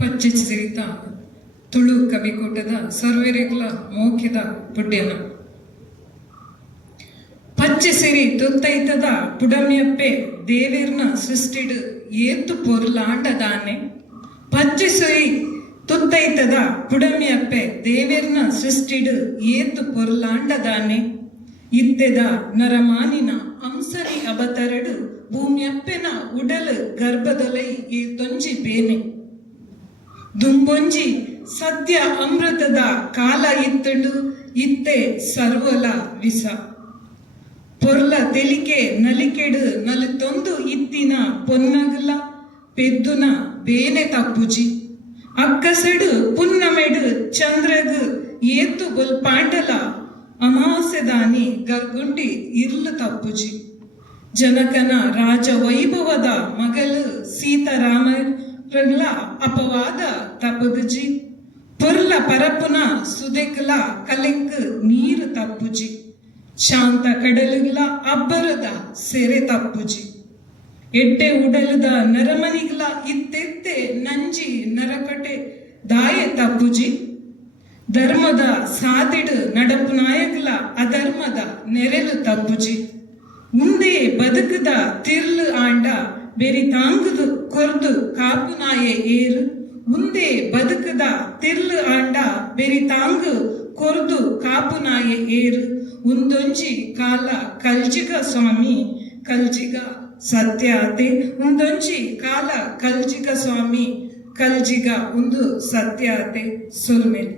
ಪಚ್ಚೆಚಿರಿತ ತುಳು ಕವಿಕೂಟದ ಸರ್ವೆರೆಗ್ಲ ಮೋಖ್ಯದ ಪುಡ್ಯನ ಪಚ್ಚೆ ಸಿರಿ ತುತ್ತೈತದ ಪುಡಮ್ಯಪ್ಪೆ ದೇವೇರ್ನ ಸೃಷ್ಟಿಡು ಏತು ಪೊರ್ಲಾಂಡದಾನೆ ಪಚ್ಚೆ ಸಿರಿ ತುತ್ತೈತದ ಪುಡಮ್ಯಪ್ಪೆ ದೇವೇರ್ನ ಸೃಷ್ಟಿಡು ಏತು ಪೊರ್ಲಾಂಡದಾನೆ ಇತ್ತೆದ ನರಮಾನಿನ ಅಂಸರಿ ಅಬತರಡು ಭೂಮ್ಯಪ್ಪೆನ ಉಡಲು ಗರ್ಭದೊಲೈ ಈ ತೊಂಜಿ ಬೇನೆ ದುಂಬೊಂಜಿ ಸದ್ಯ ಅಮೃತದ ಕಾಲ ಇತ್ತಡು ಇತ್ತೆ ಸರ್ವಲ ವಿಸ ಪೊರ್ಲ ತೆಲಿಕೆ ನಲಿಕೆಡು ನಲುತೊಂದು ಇತ್ತಿನ ಪೊನ್ನಗಲ ಪೆದ್ದುನ ಬೇನೆ ತಪ್ಪುಜಿ ಅಕ್ಕಸಡು ಪುನ್ನಮೆಡು ಚಂದ್ರಗು ಏತು ಬೊಲ್ಪಾಂಡಲ ಅಮಾಸೆದಾನಿ ಗರ್ಗುಂಡಿ ಇರ್ಲು ತಪ್ಪುಜಿ ಜನಕನ ರಾಜ ವೈಭವದ ಮಗಳು ಸೀತಾರಾಮರಲ್ಲ ಅಪವಾದ ತಪುದುಜಿ ಪೊರ್ಲ ಪರಪುನ ಸುದೆಕಲ ಕಲೆಂಕ್ ನೀರು ತಪ್ಪುಜಿ ಶಾಂತ ಕಡಲುಗಳ ಅಬ್ಬರದ ಸೆರೆ ತಪ್ಪುಜಿ ಎಡ್ಡೆ ಉಡಲದ ನರಮನಿಗಳ ಇತ್ತೆತ್ತೆ ನಂಜಿ ನರಕಟೆ ದಾಯ ತಪ್ಪುಜಿ ಧರ್ಮದ ಸಾದಿಡು ನಡಪು ನಾಯಕಲ ಅಧರ್ಮದ ನೆರೆಲು ತಪ್ಪುಜಿ ಮುಂದೆ ಬದುಕದ ತಿರ್ಲು ಆಂಡ ಬೆರಿತಾಂಗುದು ಕೊರ್ದು ಕಾಪುನಾಯೆ ಏರು ಮುಂದೆ ಬದುಕದ ತಿರ್ಲು ಆಂಡ ಬೆರಿತಾಂಗು ಕೊರ್ದು ಕಾಪುನಾಯೆ ಏರು ಉಂದೊಂಜಿ ಕಾಲ ಕಲ್ಜಿಗ ಸ್ವಾಮಿ ಕಲ್ಜಿಗ ಸತ್ಯಾತೆ ಉಂದೊಂಜಿ ಕಾಲ ಕಲ್ಜಿಗ ಸ್ವಾಮಿ ಕಲ್ಜಿಗ ಒಂದು ಸತ್ಯಾತೆ ಸುಲ್ಮೆಲ್.